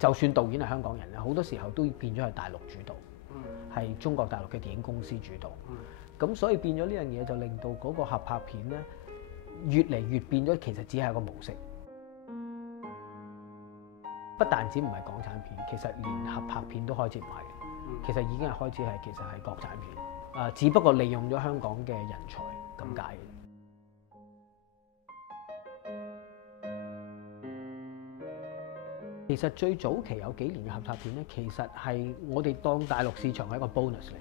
就算導演係香港人咧，好多時候都變咗係大陸主導，係中國大陸嘅電影公司主導。咁所以變咗呢樣嘢就令到嗰個合拍片咧越嚟越變咗，其實只係一個模式。不但止唔係港產片，其實連合拍片都開始唔係，其實已經係開始係其實係國產片。只不過利用咗香港嘅人才咁解。其實最早期有幾年嘅合拍片咧，其實係我哋當大陸市場係一個 bonus 嚟。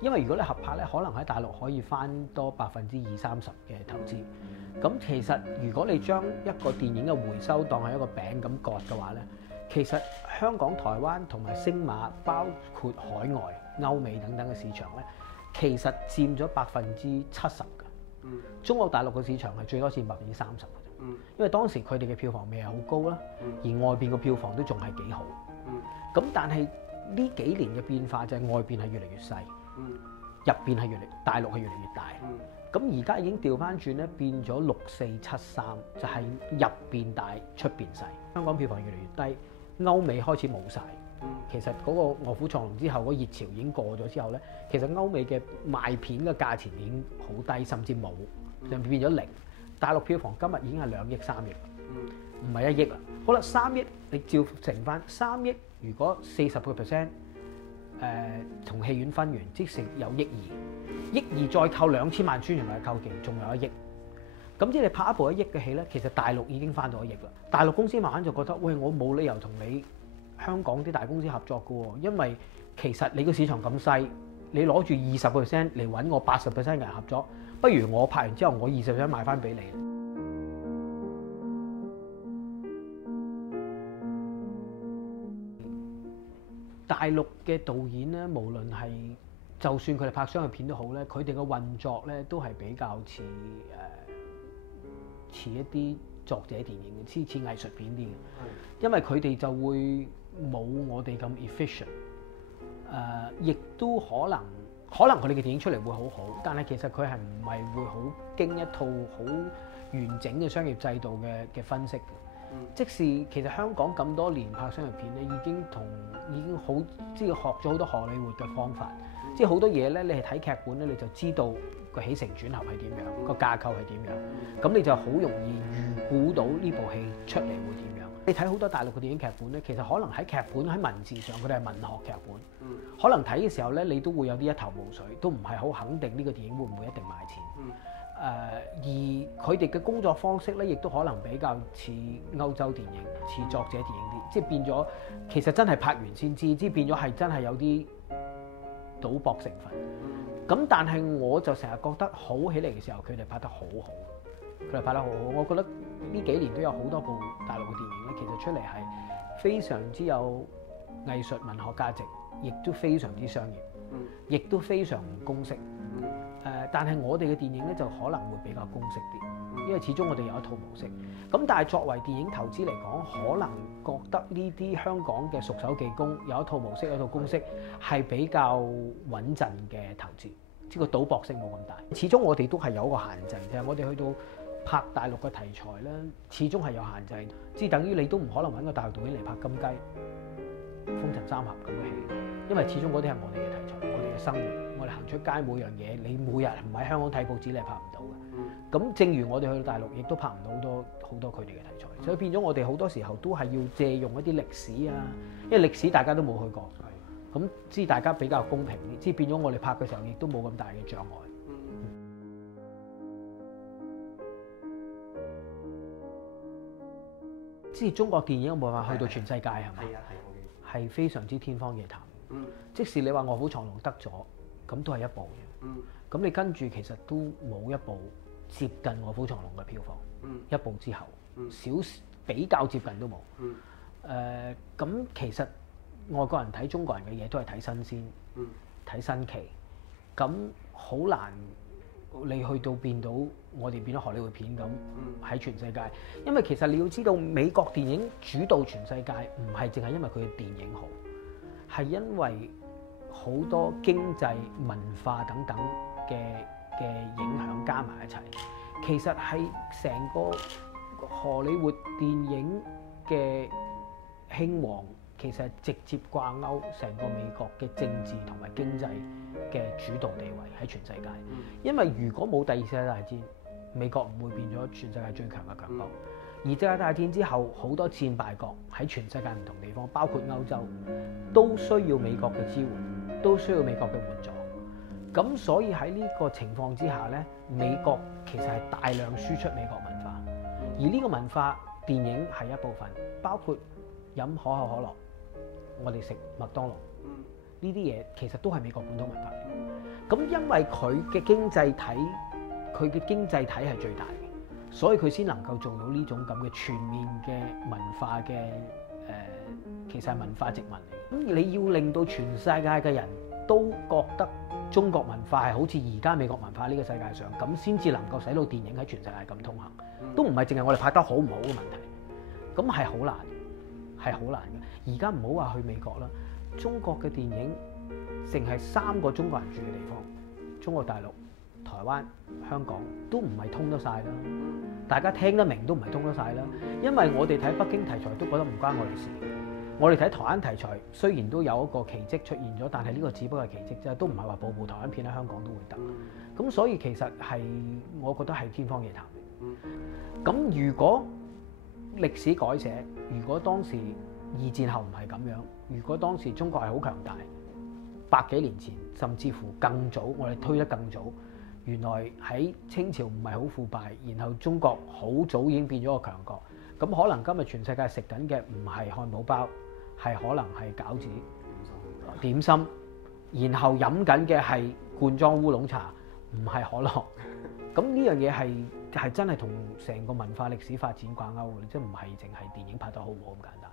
因為如果你合拍咧，可能喺大陸可以翻多20%-30%嘅投資。咁其實如果你將一個電影嘅回收當係一個餅咁割嘅話咧，其實香港、台灣同埋星馬，包括海外、歐美等等嘅市場咧，其實佔咗70%嘅。中國大陸嘅市場係最多佔30%嘅啫。因為當時佢哋嘅票房未係好高啦，而外邊嘅票房都仲係幾好。咁但係呢幾年嘅變化就係外邊係越嚟越細。入邊係大陸係越嚟越大，咁而家已經調翻轉咧，變咗6473，就係入邊大出邊細。香港票房越嚟越低，歐美開始冇晒。其實嗰個《臥虎藏龍》之後嗰熱潮已經過咗之後咧，其實歐美嘅賣片嘅價錢已經好低，甚至冇，就變咗零。大陸票房今日已經係2億3億，唔係1億啦。好啦，3億你照乘翻3億，如果40%。同戲院分完，即成有1億2，再扣2000萬宣傳費扣期，仲有1億。咁即係你拍一部1億嘅戲咧，其實大陸已經翻到1億啦。大陸公司慢慢就覺得，喂，我冇理由同你香港啲大公司合作嘅喎，因為其實你個市場咁細，你攞住20% 嚟揾我80% 嘅人合作，不如我拍完之後我20% 賣翻俾你。大陸嘅導演咧，無論係就算佢哋拍商業片都好咧，佢哋嘅運作咧都係比較似一啲作者電影嘅，似藝術片啲嘅。因為佢哋就會冇我哋咁 efficient，亦都可能佢哋嘅電影出嚟會好好，但係其實佢係唔係會好經一套好完整嘅商業制度嘅分析嘅。即使其實香港咁多年拍商業片咧，已經好即係學咗好多荷里活嘅方法，即係好多嘢咧，你係睇劇本咧，你就知道個起承轉合係點樣，個架構係點樣，咁你就好容易預估到呢部戲出嚟會點樣。你睇好多大陸嘅電影劇本咧，其實可能喺劇本喺文字上佢哋係文學劇本，可能睇嘅時候咧，你都會有啲一頭霧水，都唔係好肯定呢個電影會唔會一定賣錢。而佢哋嘅工作方式咧，亦都可能比較似歐洲電影，似作者電影啲，即係變咗其實真係拍完先知，即係變咗係真係有啲賭博成分。咁但係我就成日覺得好起嚟嘅時候，佢哋拍得好好，佢哋拍得好好。我覺得呢幾年都有好多部大陸嘅電影咧，其實出嚟係非常之有藝術文學價值，亦都非常之商業，亦都非常唔公式。但係我哋嘅電影咧就可能會比較公式啲，因為始終我哋有一套模式。咁但係作為電影投資嚟講，可能覺得呢啲香港嘅熟手技工有一套模式，有一套公式係比較穩陣嘅投資，即係個賭博性冇咁大。始終我哋都係有一個限制，就係我哋去到拍大陸嘅題材咧，始終係有限制。即係等於你都唔可能揾個大陸導演嚟拍金雞、風塵三俠咁嘅戲，因為始終嗰啲係我哋嘅題材，我哋嘅生活。我哋行出街每樣嘢，你每日唔喺香港睇報紙，你係拍唔到嘅。咁正如我哋去到大陸，亦都拍唔到好多佢哋嘅題材，所以變咗我哋好多時候都係要借用一啲歷史啊，因為歷史大家都冇去過，咁知大家比較公平啲，即係變咗我哋拍嘅時候，亦都冇咁大嘅障礙。即係中國電影冇辦法去到全世界係咪？係非常之天方夜譚。即使你話《臥虎藏龍》得咗，咁都係一部嘅。咁你跟住其實都冇一部接近《臥虎藏龍》嘅票房。一部之後，比較接近都冇。咁其實外國人睇中國人嘅嘢都係睇新鮮，睇新奇。咁好難你去到變到我哋變咗荷里活片咁喺全世界。因為其實你要知道，美國電影主導全世界，唔係淨係因為佢嘅電影好。係因為好多經濟、文化等等嘅影響加埋一齊，其實係成個荷里活電影嘅興旺，其實係直接掛鈎成個美國嘅政治同埋經濟嘅主導地位喺全世界。因為如果冇第二次世界大戰，美國唔會變咗全世界最強嘅強國。而世界大戰之後，好多戰敗國喺全世界唔同地方，包括歐洲，都需要美國嘅支援，都需要美國嘅援助。咁所以喺呢個情況之下咧，美國其實係大量輸出美國文化，而呢個文化電影係一部分，包括飲可口可樂，我哋食麥當勞，呢啲嘢其實都係美國本土文化嚟。咁因為佢嘅經濟體係最大嘅，所以佢先能夠做到呢種咁嘅全面嘅文化嘅其實係文化殖民嚟。咁你要令到全世界嘅人都覺得中國文化係好似而家美國文化呢個世界上咁，先至能夠使到電影喺全世界咁通行，都唔係淨係我哋拍得好唔好嘅問題。咁係好難，係好難嘅。而家唔好話去美國啦，中國嘅電影淨係3個中國人住嘅地方，中國大陸、台灣、香港都唔係通得晒啦。大家聽得明都唔係通得晒啦，因為我哋睇北京題材都覺得唔關我哋事。我哋睇台灣題材，雖然都有一個奇蹟出現咗，但係呢個只不過係奇蹟啫，都唔係話部台灣片喺香港都會得。咁所以其實係我覺得係天方夜譚。咁如果歷史改寫，如果當時二戰後唔係咁樣，如果當時中國係好強大，100幾年前甚至乎更早，我哋推得更早，原來喺清朝唔係好腐敗，然後中國好早已經變咗個強國，咁可能今日全世界食緊嘅唔係漢堡包，係可能係餃子、點心，然後飲緊嘅係罐裝烏龍茶，唔係可樂。咁呢樣嘢係真係同成個文化歷史發展掛鈎嘅，即係唔係淨係電影拍得好唔好咁簡單。